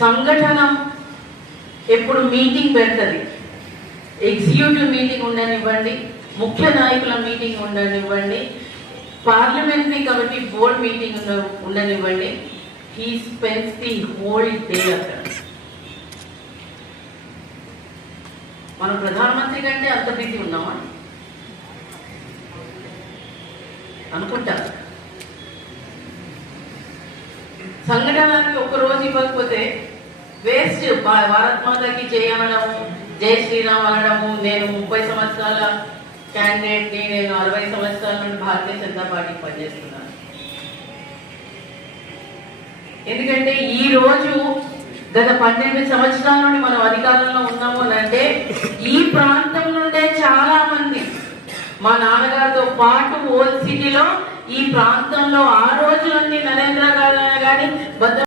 సంఘటన ఎప్పుడు మీటింగ్ పెడుతుంది, ఎగ్జిక్యూటివ్ మీటింగ్ ఉండనివ్వండి, ముఖ్య నాయకుల మీటింగ్ ఉండనివ్వండి, పార్లమెంటరీ కమిటీ బోర్డ్ మీటింగ్ ఉండనివ్వండి, he spends the whole day అక్కడ. మనం ప్రధానమంత్రి కంటే అంత బిజీ ఉన్నామా అనుకుంటా. సంఘటనకి ఒక రోజు ఇవ్వకపోతే వేస్ట్. భారత్ మాతకి జై అనడము, జై శ్రీరామ్ అనడము. నేను 30 సంవత్సరాల క్యాండిడేట్ని, నేను 60 సంవత్సరాల నుండి భారతీయ జనతా పార్టీకి పనిచేస్తున్నాను. ఎందుకంటే ఈ రోజు గత 12 సంవత్సరాల నుండి మనం అధికారంలో ఉన్నాము అని అంటే ఈ ప్రాంతం నుండే చాలా మంది, మా నాన్నగారితో పాటు ఓల్డ్ సిటీలో ఈ ప్రాంతంలో ఆ రోజులన్నీ నరేంద్ర గారు కానీ